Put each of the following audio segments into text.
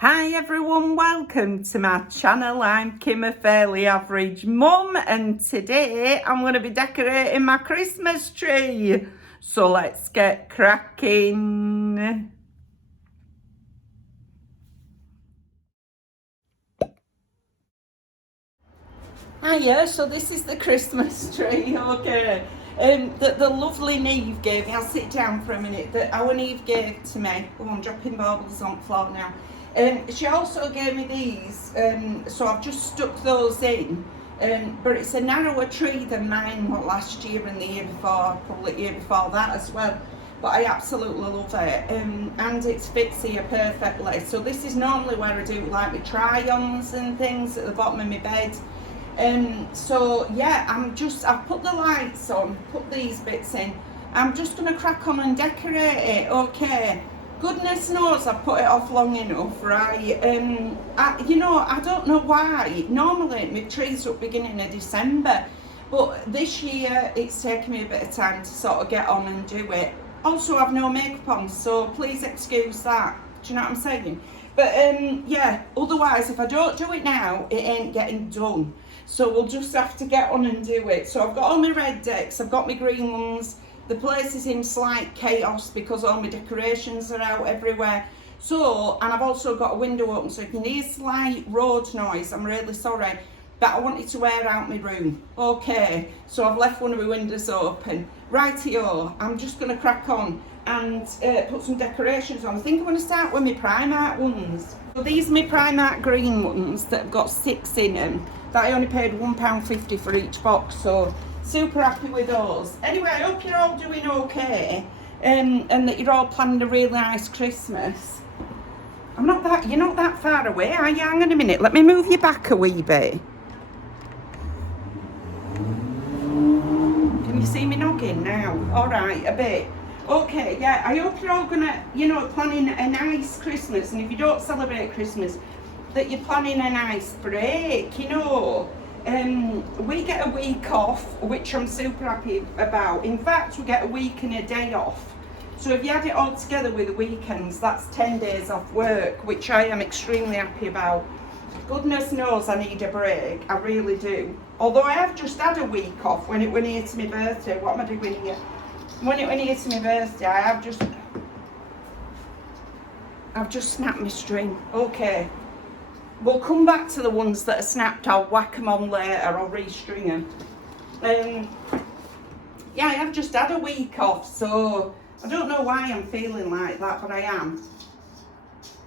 Hi everyone, welcome to my channel. I'm Kim, a fairly average mum, and today I'm going to be decorating my Christmas tree. So let's get cracking. Hiya, so this is the Christmas tree, okay. The lovely Neve gave me, I'll sit down for a minute, that our Neve gave to me. Oh, I'm dropping baubles on the floor now. She also gave me these, so I've just stuck those in. But it's a narrower tree than mine last year and the year before, probably the year before that as well. But I absolutely love it, and it fits here perfectly. So this is normally where I do like my try-ons and things at the bottom of my bed. So yeah, I've put the lights on, put these bits in. I'm just gonna crack on and decorate it, okay. Goodness knows I've put it off long enough, right? I don't know why. Normally my tree's up beginning of December, but this year it's taken me a bit of time to sort of get on and do it. Also, I've no makeup on, so please excuse that. Do you know what I'm saying? But yeah, otherwise if I don't do it now, it ain't getting done. So we'll just have to get on and do it. So I've got all my red decks, I've got my green ones. The place is in slight chaos because all my decorations are out everywhere. So, and I've also got a window open, so if you hear slight road noise, I'm really sorry. But I wanted to air out my room. Okay, so I've left one of my windows open. Rightio, I'm just going to crack on and put some decorations on. I think I'm going to start with my Primark ones. So these are my Primark green ones that have got 6 in them. That I only paid £1.50 for each box, so super happy with those. Anyway, I hope you're all doing okay, and that you're all planning a really nice Christmas. You're not that far away, are you? Hang on a minute, let me move you back a wee bit. Can you see me noggin now? Alright, a bit. Okay, yeah, I hope you're all gonna, planning a nice Christmas, and if you don't celebrate Christmas, that you're planning a nice break, we get a week off, which I'm super happy about. In fact, we get a week and a day off. So if you add it all together with the weekends, that's 10 days off work, which I am extremely happy about. Goodness knows I need a break, I really do. Although I have just had a week off when it went here to my birthday. What am I doing here? When it went here to my birthday, I've just snapped my string. Okay. We'll come back to the ones that are snapped. I'll whack them on later, I'll restring them. Yeah, I have just had a week off, so I don't know why I'm feeling like that, but I am.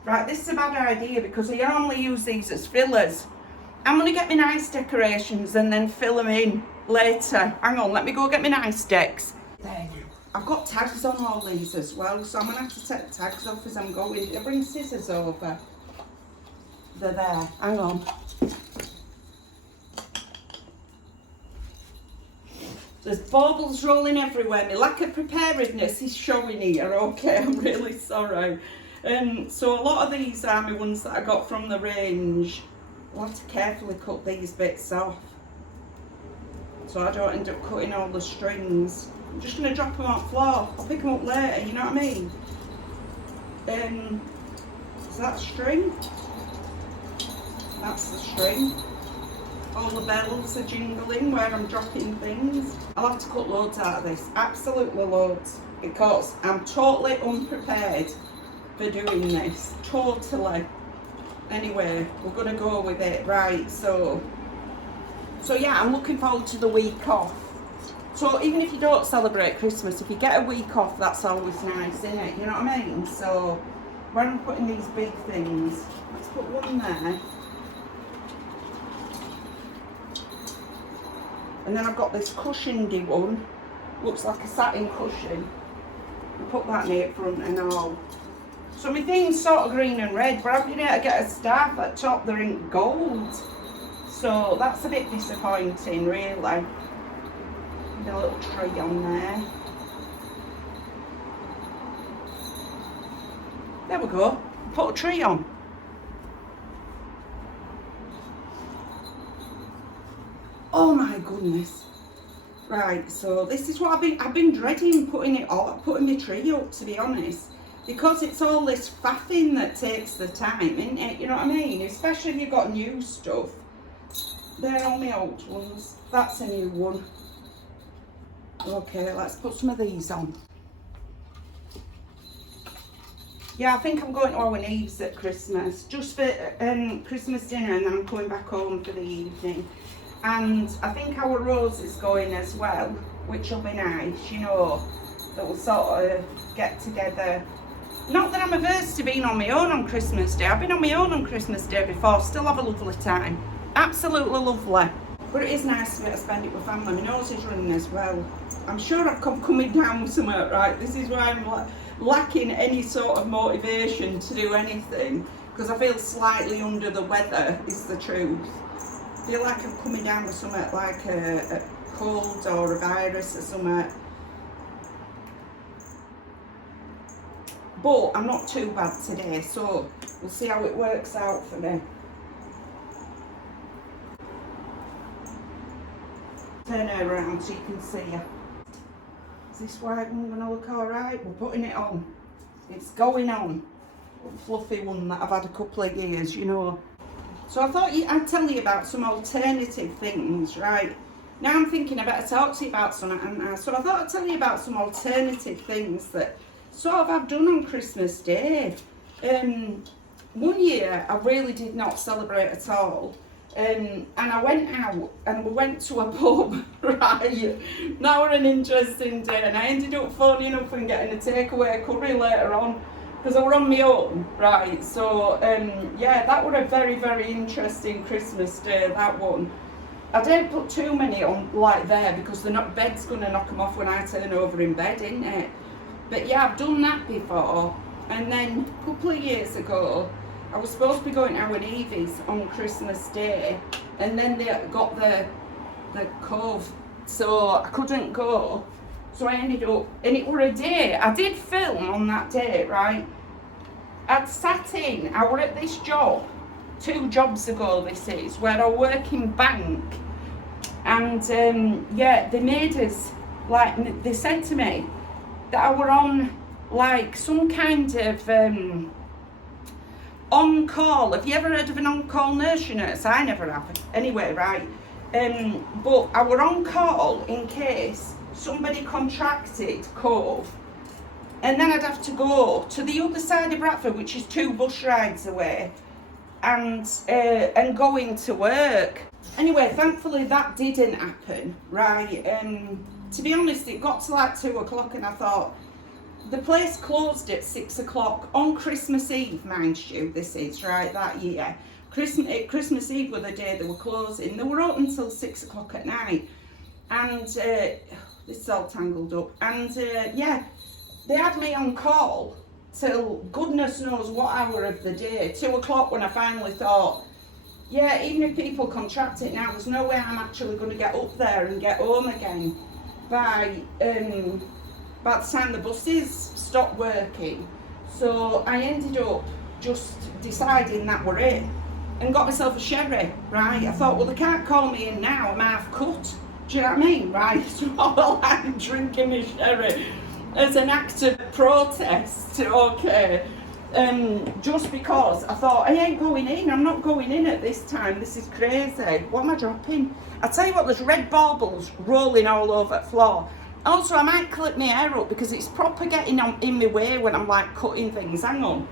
Right, this is a bad idea because I normally use these as fillers. I'm going to get my nice decorations and then fill them in later. Hang on, let me go get my nice decks. There you go. I've got tags on all these as well, so I'm going to have to take the tags off as I'm going. I bring scissors over. They're there. Hang on. There's baubles rolling everywhere. My lack of preparedness is showing here. Okay, I'm really sorry. So a lot of these are my ones that I got from the range. I'll have to carefully cut these bits off, so I don't end up cutting all the strings. I'm just going to drop them on the floor. I'll pick them up later, you know what I mean? Is that string? That's the string. All the bells are jingling where I'm dropping things. I'll have to cut loads out of this, absolutely loads, because I'm totally unprepared for doing this, totally. Anyway, we're gonna go with it, right? So yeah, I'm looking forward to the week off. So even if you don't celebrate Christmas, if you get a week off, that's always nice, isn't it? You know what I mean? So when I'm putting these big things, let's put one there. And then I've got this cushiony one, looks like a satin cushion. I'll put that near the front and all. So my theme's sort of green and red, but I've been able to get a staff at top, they're in gold. So that's a bit disappointing, really. With a little tree on there. There we go, put a tree on. Oh my goodness. Right, so this is what I've been dreading putting my tree up, to be honest. because it's all this faffing that takes the time, isn't it? You know what I mean? Especially if you've got new stuff. They're all my old ones. That's a new one. Okay, let's put some of these on. Yeah, I think I'm going to our Eve's at Christmas, just for Christmas dinner, and then I'm coming back home for the evening. And I think our Rose is going as well, which will be nice, you know, that we'll sort of get together. Not that I'm averse to being on my own on Christmas Day. I've been on my own on Christmas Day before, still have a lovely time. Absolutely lovely. But it is nice to spend it with family. My nose is running as well. I'm sure I've come coming down with something, right? This is why I'm lacking any sort of motivation to do anything, because I feel slightly under the weather, is the truth. I feel like I'm coming down with something like a cold or a virus or something. But I'm not too bad today, so we'll see how it works out for me. Turn her around so you can see her. Is this white one going to look alright? We're putting it on. It's going on. A fluffy one that I've had a couple of years, you know. So I thought I'd tell you about some alternative things, right? Now I'm thinking I better talk to you about some, so I thought I'd tell you about some alternative things that sort of I've done on Christmas Day. One year I really did not celebrate at all. And I went out and we went to a pub, right? That was an interesting day, and I ended up phoning up and getting a takeaway curry later on because I were on my own, right? So yeah, that was a very, very interesting Christmas day, that one. I didn't put too many on like there because the bed's going to knock them off when I turn over in bed, isn't it? But yeah, I've done that before. And then a couple of years ago, I was supposed to be going to our Evie's on Christmas Day, and then they got the cove, so I couldn't go. So I ended up, and it were a day, I did film on that day, right? I'd sat in, I were at this job, 2 jobs ago this is, where I work in bank, and yeah, they made us, like, they said to me that I were on, like, some kind of, on-call. Have you ever heard of an on-call nurse? I never have. Anyway, right. But I were on call in case somebody contracted COVID, and then I'd have to go to the other side of Bradford, which is 2 bus rides away, and go into work. Anyway, thankfully that didn't happen, right? To be honest, it got to like 2 o'clock, and I thought, the place closed at 6 o'clock on Christmas Eve, mind you, this is, right, that year. Christmas Eve was the day they were closing. They were open until 6 o'clock at night. And this is all tangled up. And yeah, they had me on call till goodness knows what hour of the day. 2 o'clock when I finally thought, yeah, even if people contract it now, there's no way I'm actually going to get up there and get home again by the time the buses stopped working. So I ended up just deciding that were it, and got myself a sherry, right? I thought, well, they can't call me in now, I'm half cut. Do you know what I mean, right? So I'm drinking my sherry as an act of protest, okay? Just because I thought, I ain't going in, I'm not going in at this time, this is crazy. What am I dropping? I tell you what, there's red baubles rolling all over the floor. Also, I might clip my hair up because it's proper getting in my way when I'm like cutting things. Hang on.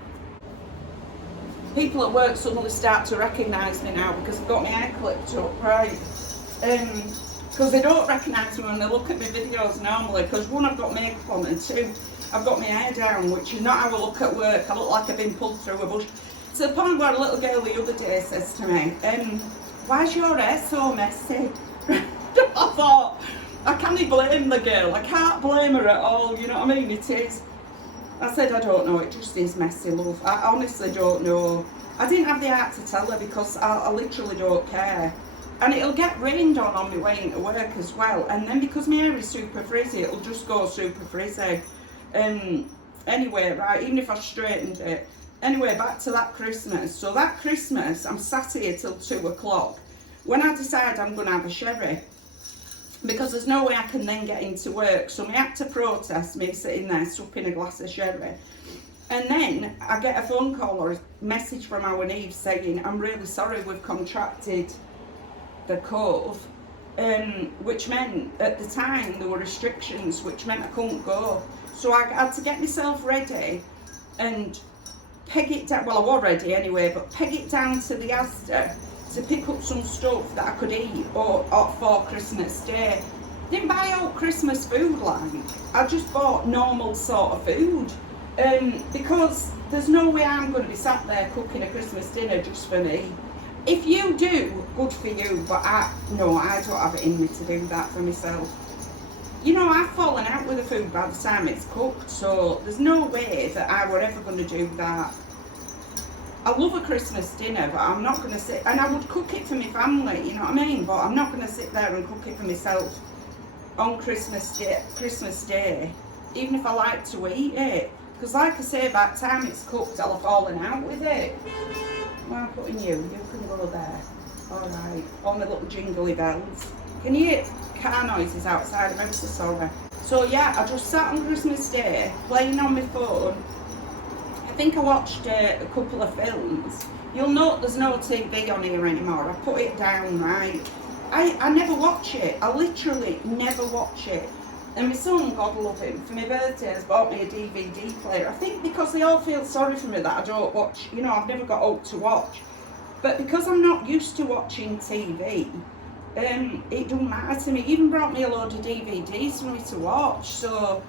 People at work suddenly start to recognise me now because I've got my hair clipped up, right? Because they don't recognise me when they look at my videos normally, because 1, I've got makeup on, and 2, I've got my hair down, which is not how I look at work. I look like I've been pulled through a bush. To the point where a little girl the other day says to me, why's your hair so messy? I thought, I can't blame the girl, I can't blame her at all, you know what I mean, it is. I said, I don't know, it just is messy, love. I honestly don't know. I didn't have the heart to tell her because I literally don't care. And it'll get rained on my way into work as well, and then because my hair is super frizzy, it'll just go super frizzy. Anyway, right, even if I straightened it. Anyway, back to that Christmas. So that Christmas, I'm sat here till 2 o'clock. When I decide I'm going to have a sherry, because there's no way I can then get into work, so I had to protest me sitting there supping a glass of sherry. And then I get a phone call or a message from our niece saying, I'm really sorry, we've contracted the cove, which meant at the time there were restrictions, which meant I couldn't go. So I had to get myself ready and peg it down, well I was ready anyway, but peg it down to the Asda to pick up some stuff that I could eat or for Christmas Day. Didn't buy out Christmas food like, I just bought normal sort of food. Because there's no way I'm going to be sat there cooking a Christmas dinner just for me. If you do, good for you, but I don't have it in me to do that for myself. You know, I've fallen out with the food by the time it's cooked, so there's no way that I were ever going to do that. I love a Christmas dinner, but I'm not going to sit, and I would cook it for my family, you know what I mean? But I'm not going to sit there and cook it for myself on Christmas Day, even if I like to eat it. Because like I say, by the time it's cooked, I'll have fallen out with it. Where am I putting you? You can go there. Alright. All my little jingly bells. Can you hear car noises outside? I'm ever so sorry. So yeah, I just sat on Christmas Day, playing on my phone. I think I watched a couple of films. You'll note there's no TV on here anymore. I put it down, right? I never watch it. I literally never watch it. And my son, God love him, for my birthday has bought me a DVD player. I think because they all feel sorry for me that I don't watch, you know, I've never got out to watch. But because I'm not used to watching TV, it don't matter to me. He even brought me a load of DVDs for me to watch. So,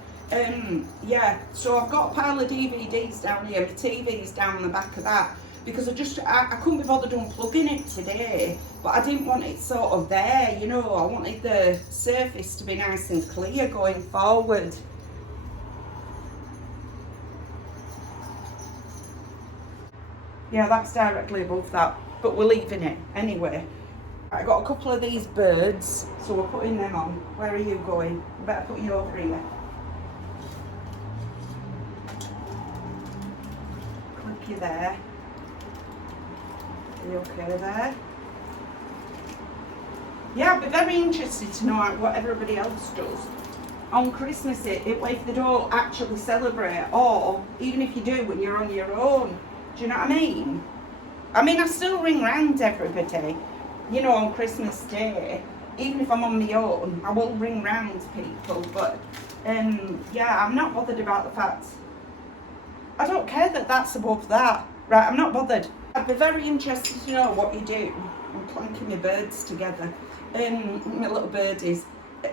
yeah, so I've got a pile of DVDs down here. My TV's down the back of that. Because I couldn't be bothered unplugging it today, but I didn't want it sort of there, you know, I wanted the surface to be nice and clear going forward. Yeah, that's directly above that, but we're leaving it anyway. I got a couple of these birds, so we're putting them on. Where are you going? I better put you over here. Click you there. Are you okay there? Yeah, I'd be very interested to know what everybody else does on Christmas if they don't actually celebrate, or even if you do when you're on your own. Do you know what I mean? I still ring round everybody, you know, on Christmas Day. Even if I'm on my own, I will ring round people, but yeah, I'm not bothered about the fact. I don't care that that's above that. Right, I'm not bothered. I'd be very interested to know what you do. I'm clanking my birds together, my little birdies.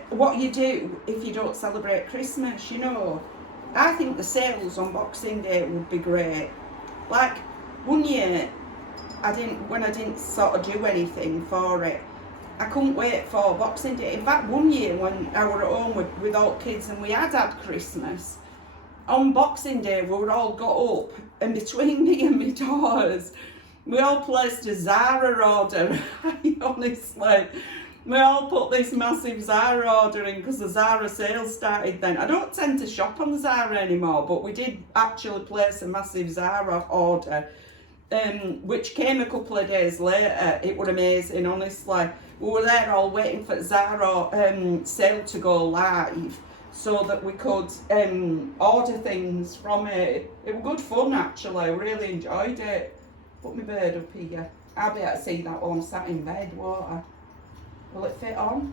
What you do if you don't celebrate Christmas, you know. I think the sales on Boxing Day would be great. Like, one year, when I didn't sort of do anything for it, I couldn't wait for Boxing Day. In fact, one year when I were at home with all kids and we had Christmas, on Boxing Day we were all got up, and between me and my daughters, we all placed a Zara order. Honestly, we all put this massive Zara order in because the Zara sale started then. I don't tend to shop on Zara anymore, but we did actually place a massive Zara order, which came a couple of days later. It was amazing, honestly. We were there all waiting for Zara sale to go live so that we could order things from it. It was good fun actually, I really enjoyed it. Put my bird up here. I'll be able to see that while I'm sat in bed, won't I? Will it fit on?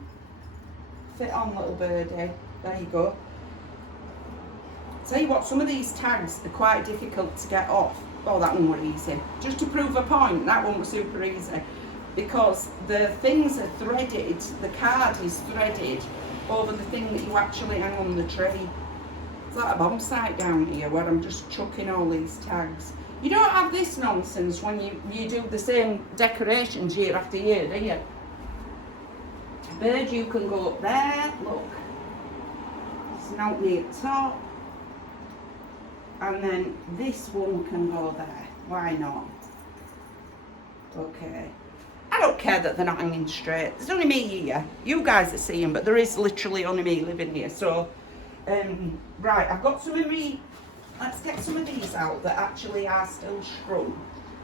Fit on, little birdie. There you go. Tell you what, some of these tags are quite difficult to get off. Oh, that one was easy. Just to prove a point, that one was super easy. Because the things are threaded, the card is threaded over the thing that you actually hang on the tree. It's like a bomb site down here where I'm just chucking all these tags. You don't have this nonsense when you do the same decorations year after year, do you? Bird, you can go up there, look. Snout near the top. And then this one can go there. Why not? Okay. I don't care that they're not hanging straight. There's only me here. You guys are seeing, but there is literally only me living here. So, right, I've got some of me. Let's get some of these out that actually are still strung.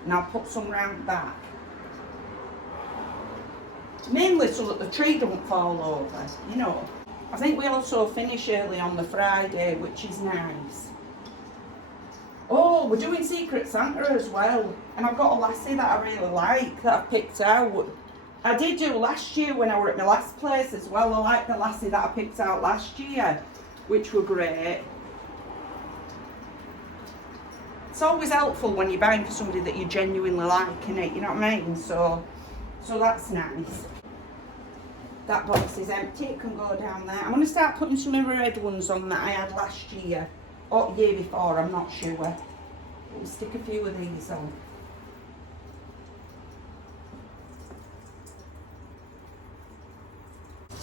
And I'll put some round back. Mainly so that the tree don't fall over, you know. I think we also finish early on the Friday, which is nice. Oh, we're doing Secret Santa as well. And I've got a lassie that I really like that I've picked out. I did do last year when I were at my last place as well. I like the lassie that I picked out last year, which were great. It's always helpful when you're buying for somebody that you genuinely like, innit? You know what I mean? So that's nice. That box is empty, it can go down there. I'm going to start putting some of the red ones on that I had last year. Or year before, I'm not sure. We'll stick a few of these on.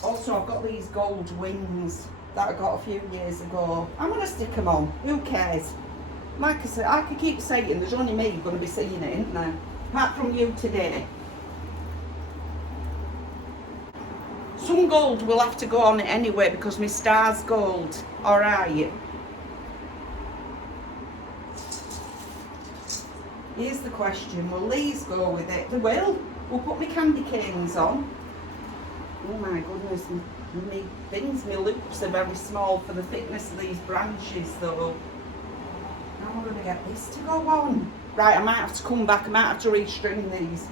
Also, I've got these gold wings that I got a few years ago. I'm going to stick them on. Who cares? Like I said, I could keep saying there's only me going to be seeing it, isn't there? Apart from you today. Some gold will have to go on it anyway because my star's gold. Alright. Here's the question, will these go with it? They will. We'll put my candy canes on. Oh my goodness, my loops are very small for the thickness of these branches though. How am I going to get this to go on? Right, I might have to come back, I might have to restring these.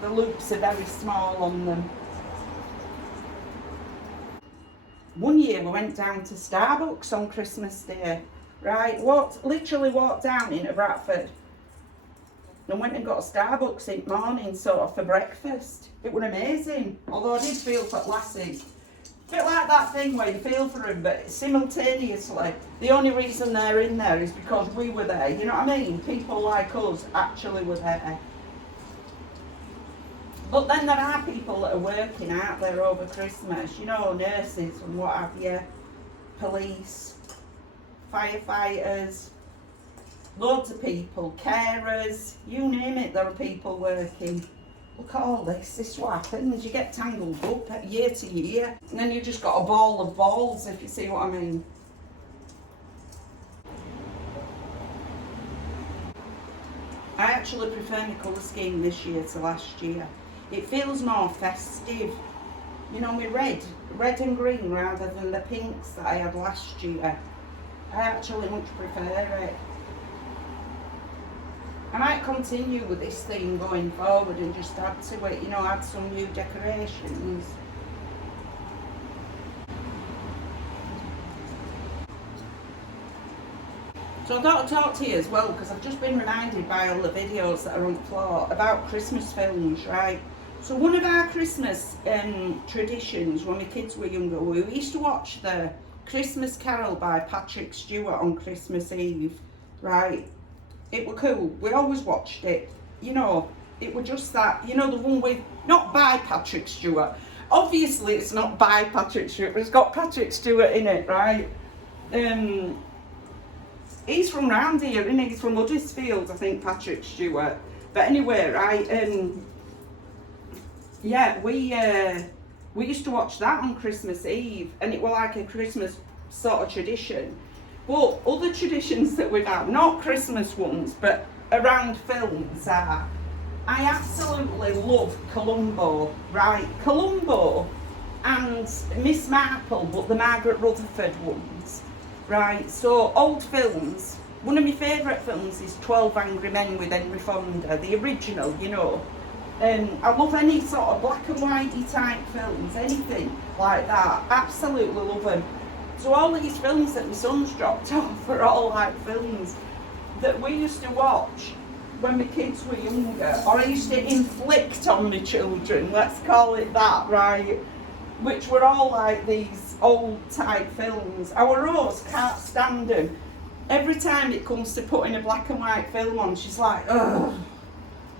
The loops are very small on them. One year we went down to Starbucks on Christmas Day, right? Literally walked down into Bradford and went and got a Starbucks in the morning sort of for breakfast. It was amazing, although I did feel for lassies. A bit like that thing where you feel for them, but simultaneously, the only reason they're in there is because we were there, you know what I mean? People like us actually were there. But then there are people that are working out there over Christmas, you know, nurses and what have you, police, firefighters, loads of people, carers, you name it, there are people working. Look at all this is what happens, you get tangled up year to year, and then you just got a ball of balls, if you see what I mean. I actually prefer my colour scheme this year to last year. It feels more festive. You know, my red and green rather than the pinks that I had last year. I actually much prefer it. I might continue with this theme going forward and just add to it, you know, add some new decorations. So I thought I'd talk to you as well, because I've just been reminded by all the videos that are on the floor about Christmas films, right? So one of our Christmas traditions when my kids were younger, we used to watch the Christmas Carol by Patrick Stewart on Christmas Eve, right? It was cool, we always watched it, you know, it was just that, you know, the one with, not by Patrick Stewart, obviously it's not by Patrick Stewart, but it's got Patrick Stewart in it, right? He's from round here, isn't he? He's from Huddersfield, I think, Patrick Stewart. But anyway, right, yeah, we used to watch that on Christmas Eve, and it was like a Christmas sort of tradition. But other traditions that we've had, not Christmas ones, but around films are, I absolutely love Columbo, right? Columbo and Miss Marple, but the Margaret Rutherford ones, right? So old films. One of my favourite films is 12 Angry Men with Henry Fonda, the original, you know. I love any sort of black and whitey type films, anything like that. Absolutely love them. So all these films that my son's dropped off are all like films that we used to watch when my kids were younger, or I used to inflict on my children, let's call it that, right? Which were all like these old type films. Our Rose can't stand them. Every time it comes to putting a black and white film on, she's like, ugh.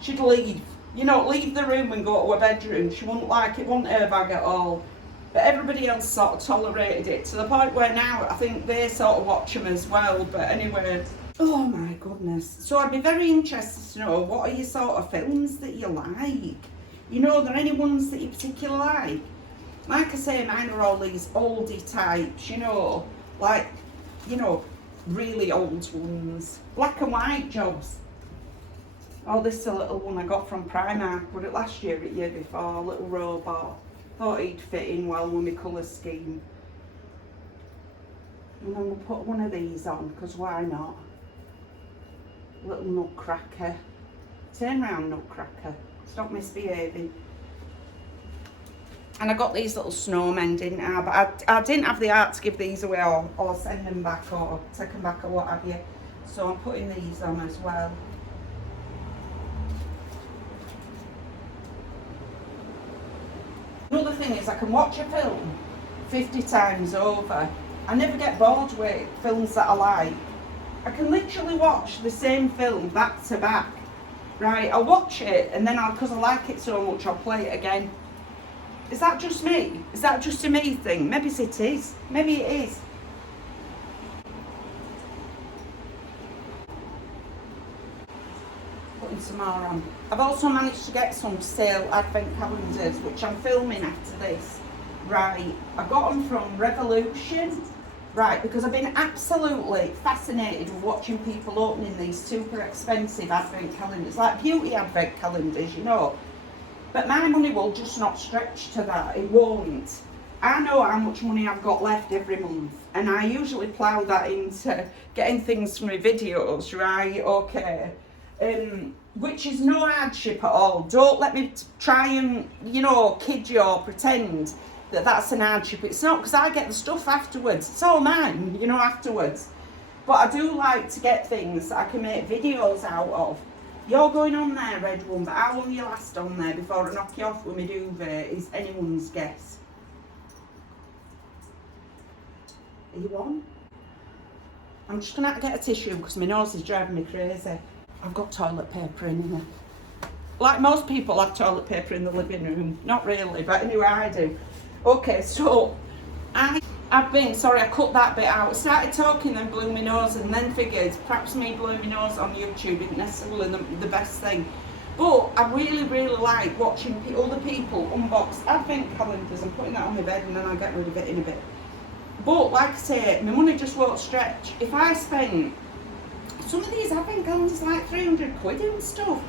She'd leave. You know, leave the room and go to her bedroom. She wouldn't like it, wasn't her bag at all. But everybody else sort of tolerated it to the point where now I think they sort of watch them as well. But anyway, oh my goodness. So I'd be very interested to know, what are your sort of films that you like? You know, are there any ones that you particularly like? Like I say, mine are all these oldie types, you know, like, you know, really old ones. Black and white jobs. Oh, this is a little one I got from Primark. Was it last year or the year before? A little robot. Thought he'd fit in well with my colour scheme. And then we'll put one of these on, because why not? Little nutcracker. Turn round, nutcracker. Stop misbehaving. And I got these little snowmen, didn't I? But I didn't have the heart to give these away or send them back or take them back or what have you. So I'm putting these on as well. Another thing is I can watch a film 50 times over. I never get bored with films that I like. I can literally watch the same film back to back. Right, I'll watch it and then because I like it so much, I'll play it again. Is that just me? Is that just a me thing? Maybe it is. Maybe it is. Putting some more on. I've also managed to get some sale advent calendars, which I'm filming after this. Right, I got them from Revolution. Right, because I've been absolutely fascinated with watching people opening these super expensive advent calendars, like beauty advent calendars, you know. But my money will just not stretch to that, it won't. I know how much money I've got left every month, and I usually plough that into getting things for my videos, right, okay. Which is no hardship at all. Don't let me try and, you know, kid you or pretend that that's an hardship. It's not, because I get the stuff afterwards. It's all mine, you know, afterwards. But I do like to get things that I can make videos out of. You're going on there, Red One, but how long you last on there before I knock you off with my duvet is anyone's guess. Are you on? I'm just going to have to get a tissue because my nose is driving me crazy. I've got toilet paper in here. Like most people have toilet paper in the living room. Not really, but anyway, I do. Okay, so I've been, sorry, I cut that bit out. I started talking, then blew my nose, and then figured perhaps me blowing my nose on YouTube isn't necessarily the best thing. But I really, really like watching other people unbox advent calendars. I'm putting that on my bed and then I'll get rid of it in a bit. But like I say, my money just won't stretch. If I spent, some of these advent calendars like 300 quid and stuff.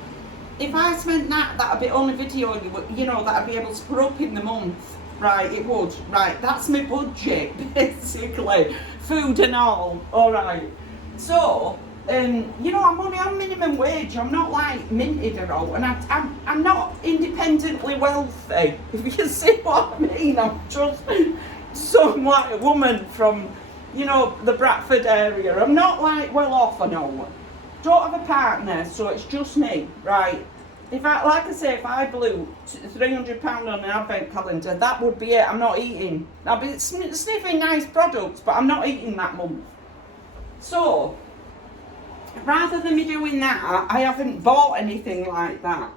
If I spent that, that'd be on a video, you know, that I'd be able to put up in the month. Right, it would. Right, that's my budget, basically. Food and all. Alright. So, you know, I'm only on minimum wage. I'm not like minted at all. And I'm not independently wealthy. If you see what I mean, I'm just some like woman from, you know, the Bradford area. I'm not like well off, I know. Don't have a partner, so it's just me, right? If I, like I say, if I blew £300 on an advent calendar, that would be it. I'm not eating. I'll be sniffing nice products, but I'm not eating that month. So, rather than me doing that, I haven't bought anything like that.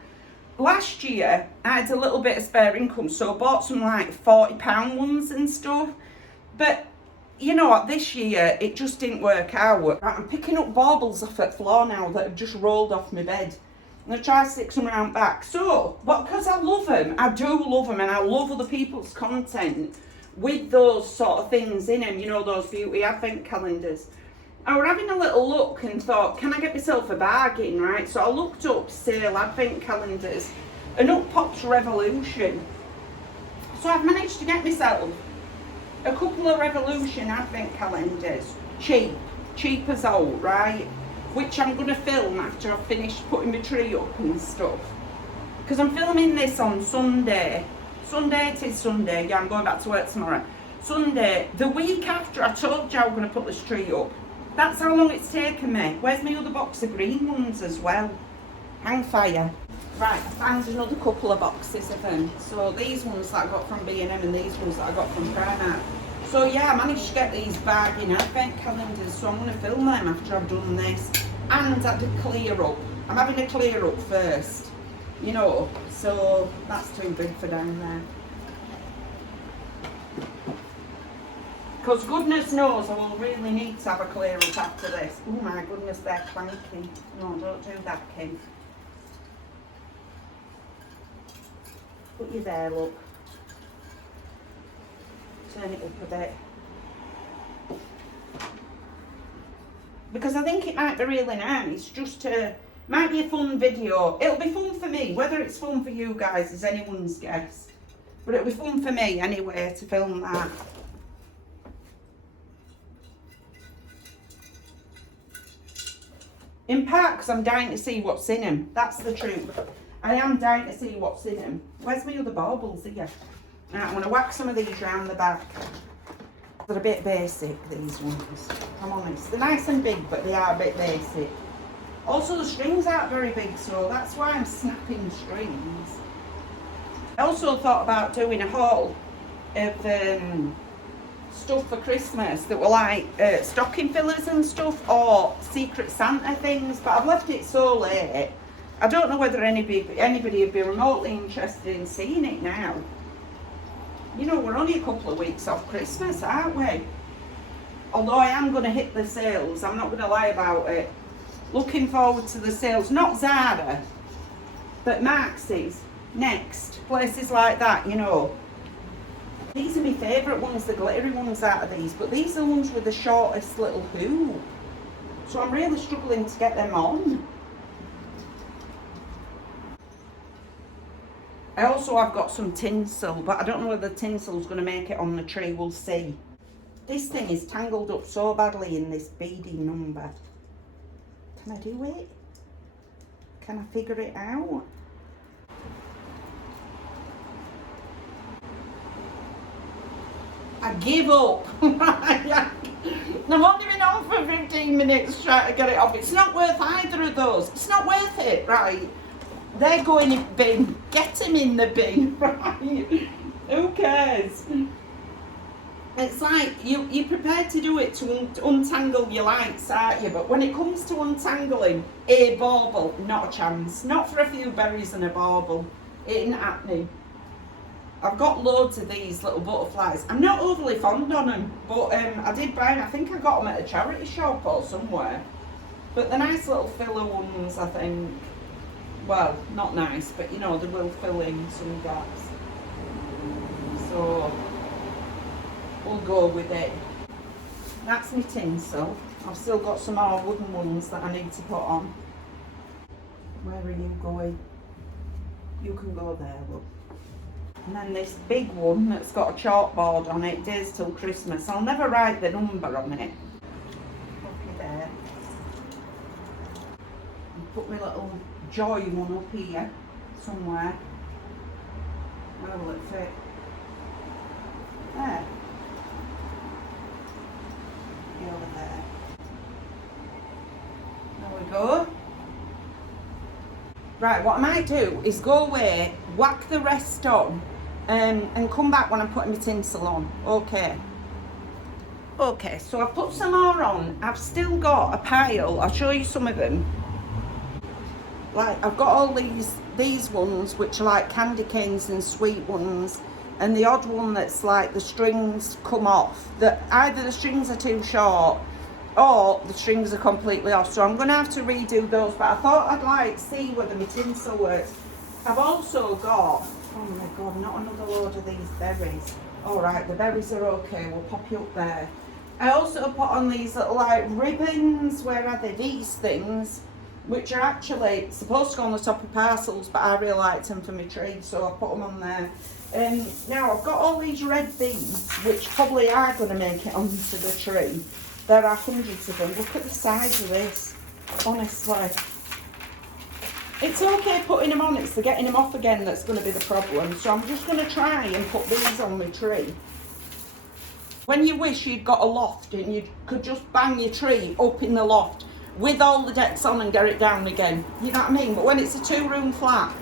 Last year, I had a little bit of spare income, so I bought some like £40 ones and stuff. But, you know what, this year, it just didn't work out. I'm picking up baubles off the floor now that have just rolled off my bed. I'm going to try to stick some around back. So, because I love them, I do love them, and I love other people's content with those sort of things in them, you know, those beauty advent calendars. I was having a little look and thought, can I get myself a bargain, right? So I looked up sale advent calendars, and up pops Revolution. So I've managed to get myself a couple of Revolution advent calendars, cheap as old, right? Which I'm going to film after I've finished putting my tree up and stuff. Because I'm filming this on Sunday. Sunday, it is Sunday. Yeah, I'm going back to work tomorrow. Sunday, the week after I told you I was going to put this tree up. That's how long it's taken me. Where's my other box of green ones as well? Hang fire. Right, I found another couple of boxes of them. So these ones that I got from B&M and these ones that I got from Primark. So yeah, I managed to get these bargain advent calendars, so I'm going to film them after I've done this. And I did clear up. I'm having a clear up first, you know, so that's too big for down there. Because goodness knows I will really need to have a clear up after this. Oh my goodness, they're clanking. No, don't do that, Kim. Put you there, look. Turn it up a bit. Because I think it might be really nice, just to, might be a fun video. It'll be fun for me. Whether it's fun for you guys is anyone's guess. But it'll be fun for me anyway to film that. In part because I'm dying to see what's in them. That's the truth. I am dying to see what's in them. Where's my other baubles here? Right, I'm going to whack some of these round the back. They're a bit basic, these ones. I'm honest. They're nice and big, but they are a bit basic. Also, the strings aren't very big, so that's why I'm snapping strings. I also thought about doing a haul of stuff for Christmas that were like stocking fillers and stuff, or Secret Santa things, but I've left it so late. I don't know whether anybody would be remotely interested in seeing it now. You know, we're only a couple of weeks off Christmas, aren't we? Although I am going to hit the sales, I'm not going to lie about it. Looking forward to the sales, not Zara, but Marx's, Next, places like that, you know. These are my favourite ones, the glittery ones out of these, but these are the ones with the shortest little hoop. So I'm really struggling to get them on. I also have got some tinsel, but I don't know whether the tinsel's going to make it on the tree, we'll see. This thing is tangled up so badly in this beady number. Can I do it? Can I figure it out? I give up. I've only been on for 15 minutes trying to get it off. It's not worth either of those. It's not worth it, right? They're going in the bin. Get them in the bin, right? Who cares? It's like you're prepared to do it to untangle your lights, aren't you? But when it comes to untangling a bauble, not a chance. Not for a few berries and a bauble. It ain't happening. I've got loads of these little butterflies. I'm not overly fond on them, but I did buy them. I think I got them at a charity shop or somewhere. But the nice little filler ones, I think, well, not nice, but you know, they will fill in some gaps. So we'll go with it. That's my tinsel. I've still got some more wooden ones that I need to put on. Where are you going? You can go there, look. And then this big one that's got a chalkboard on it, days till Christmas. I'll never write the number on it. Put it there. And put my little joy one up here somewhere. Where will it fit? There. Over there. There we go. Right, what I might do is go away, whack the rest on, and come back when I'm putting my tinsel on. Okay. Okay, so I've put some more on. I've still got a pile. I'll show you some of them. Like, I've got all these ones, which are like candy canes and sweet ones, and the odd one that's like the strings come off. That either the strings are too short or the strings are completely off. So I'm going to have to redo those, but I thought I'd like see whether my tinsel works. I've also got, oh my god, not another load of these berries. Alright, the berries are okay, we'll pop you up there. I also put on these little like ribbons, where are they? These things, which are actually supposed to go on the top of parcels, but I really liked them for my tree, so I put them on there. Now I've got all these red beads, which probably are going to make it onto the tree. There are hundreds of them. Look at the size of this, honestly. It's okay putting them on, it's the getting them off again that's going to be the problem. So I'm just going to try and put these on my tree. When you wish you'd got a loft and you could just bang your tree up in the loft with all the decks on and get it down again. You know what I mean? But when it's a 2-room flat,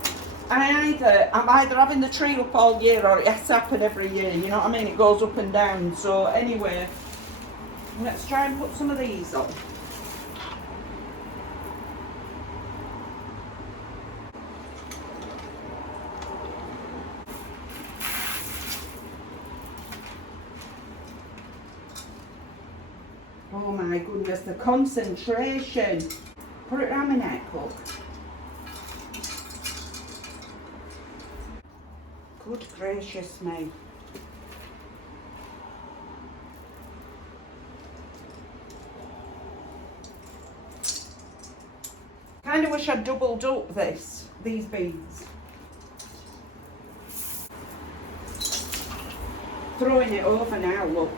I'm either having the tree up all year or it has to happen every year. You know what I mean? It goes up and down. So anyway, let's try and put some of these on. Oh my goodness, the concentration. Put it around my neck, look. Good gracious me. Kind of wish I'd doubled up these beads. Throwing it over now, look.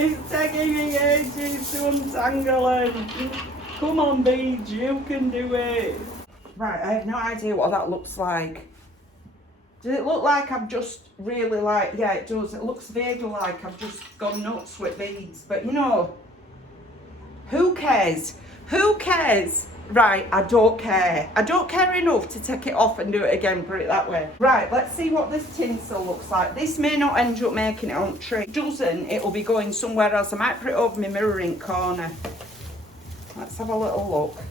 It's taking me ages to untangle them. Come on, beads, you can do it. Right, I have no idea what that looks like. Does it look like I've just really like, yeah it does, it looks vaguely like I've just gone nuts with beads, but you know, who cares? Who cares? Right, I don't care. I don't care enough to take it off and do it again, put it that way. Right, let's see what this tinsel looks like. This may not end up making it on the tree. If it doesn't, it'll be going somewhere else. I might put it over my mirror in corner. Let's have a little look.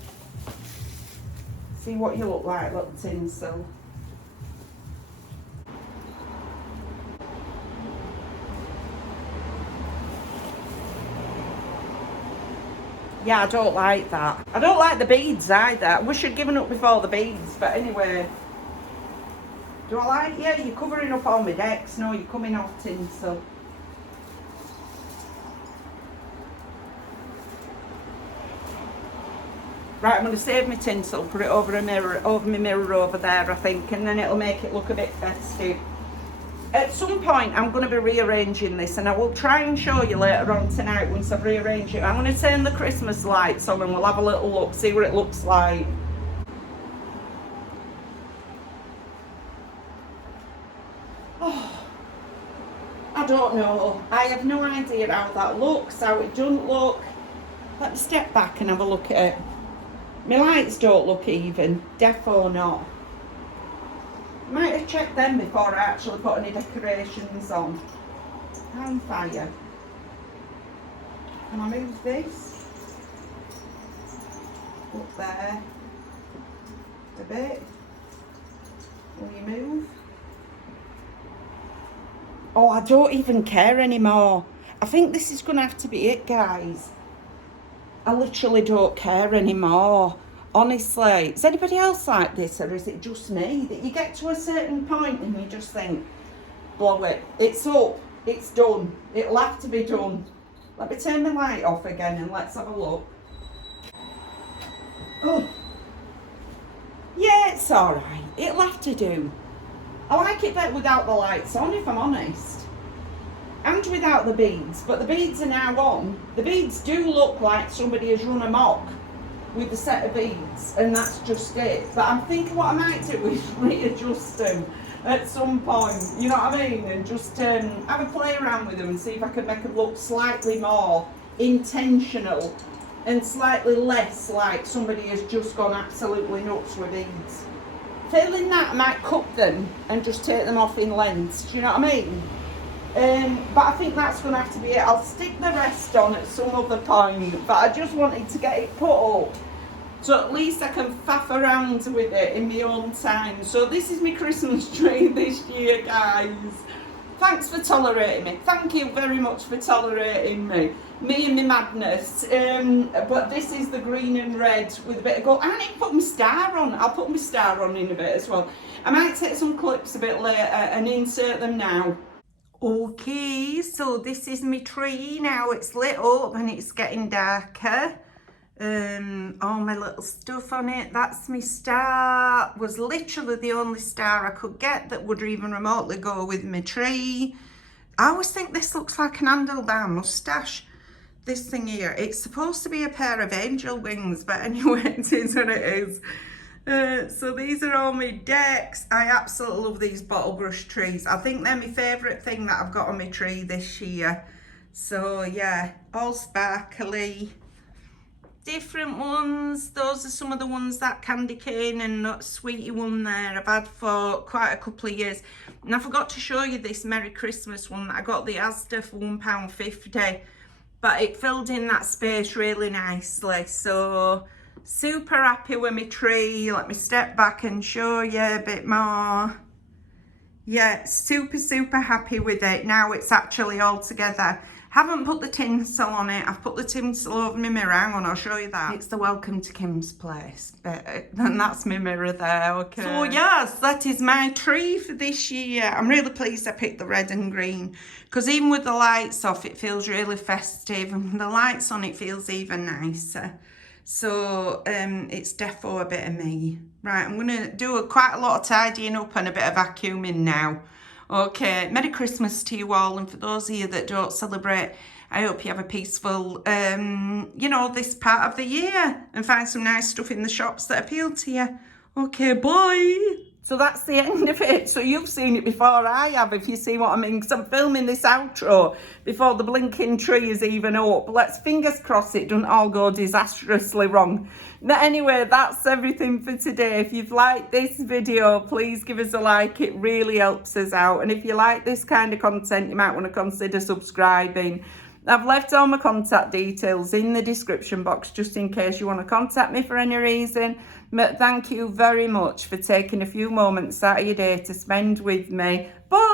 See what you look like, little tinsel. Yeah, I don't like that. I don't like the beads either. I wish I'd given up before the beads, but anyway. Do I like, yeah, you're covering up all my decks. No, you're coming off tinsel. Right, I'm going to save my tinsel, put it over a mirror, over my mirror over there, I think, and then it'll make it look a bit festive. At some point, I'm going to be rearranging this, and I will try and show you later on tonight once I've rearranged it. I'm going to turn the Christmas lights on and we'll have a little look, see what it looks like. Oh, I don't know. I have no idea how that looks, how it doesn't look. Let me step back and have a look at it. My lights don't look even, defo not. I might have checked them before I actually put any decorations on. Hang fire. Can I move this? Up there. A bit. Will you move? Oh, I don't even care anymore. I think this is going to have to be it, guys. I literally don't care anymore. Honestly, is anybody else like this, or is it just me? That you get to a certain point and you just think, blow it. It's up. It's done. It'll have to be done. Let me turn the light off again and let's have a look. Oh. Yeah, it's alright. It'll have to do. I like it better without the lights on, if I'm honest. And without the beads. But the beads are now on. The beads do look like somebody has run amok with the set of beads, and that's just it. But I'm thinking what I might do is readjust them at some point, you know what I mean, and just have a play around with them and see if I can make them look slightly more intentional and slightly less like somebody has just gone absolutely nuts with beads. Failing that, I might cut them and just take them off in lengths, do you know what I mean? But I think that's going to have to be it. I'll stick the rest on at some other point, but I just wanted to get it put up so at least I can faff around with it in my own time. So this is my Christmas tree this year, guys. Thanks for tolerating me. Thank you very much for tolerating me and my madness. But this is the green and red with a bit of gold. I need to put my star on. I'll put my star on in a bit as well. I might take some clips a bit later and insert them now. Okay, so this is my tree now. It's lit up and it's getting darker. All my little stuff on it. That's my star. Was literally the only star I could get that would even remotely go with my tree. I always think this looks like an handlebar moustache. This thing here. It's supposed to be a pair of angel wings, but anyway, it is what it is. So these are all my decks. I absolutely love these bottle brush trees. I think they're my favourite thing that I've got on my tree this year. So yeah, all sparkly. Different ones. Those are some of the ones that candy cane and that sweetie one there I've had for quite a couple of years. And I forgot to show you this Merry Christmas one that I got the Asda for £1.50. But it filled in that space really nicely. So super happy with my tree. Let me step back and show you a bit more. Yeah, super happy with it. Now it's actually all together. Haven't put the tinsel on it. I've put the tinsel over my mirror. Hang on, I'll show you that. It's the Welcome to Kim's Place bit. And that's my mirror there, okay. So yes, that is my tree for this year. I'm really pleased I picked the red and green, because even with the lights off, it feels really festive. And with the lights on, it feels even nicer. So it's defo a bit of me. Right, I'm going to do quite a lot of tidying up and a bit of vacuuming now. Okay, Merry Christmas to you all, and for those of you that don't celebrate I hope you have a peaceful, this part of the year, and find some nice stuff in the shops that appeal to you. Okay, bye. So that's the end of it. So you've seen it before I have, if you see what I mean, because I'm filming this outro before the blinking tree is even up. Let's fingers crossed it doesn't all go disastrously wrong. But anyway, that's everything for today. If you've liked this video, please give us a like. It really helps us out. And if you like this kind of content, you might want to consider subscribing. I've left all my contact details in the description box just in case you want to contact me for any reason. But thank you very much for taking a few moments out of your day to spend with me. Bye!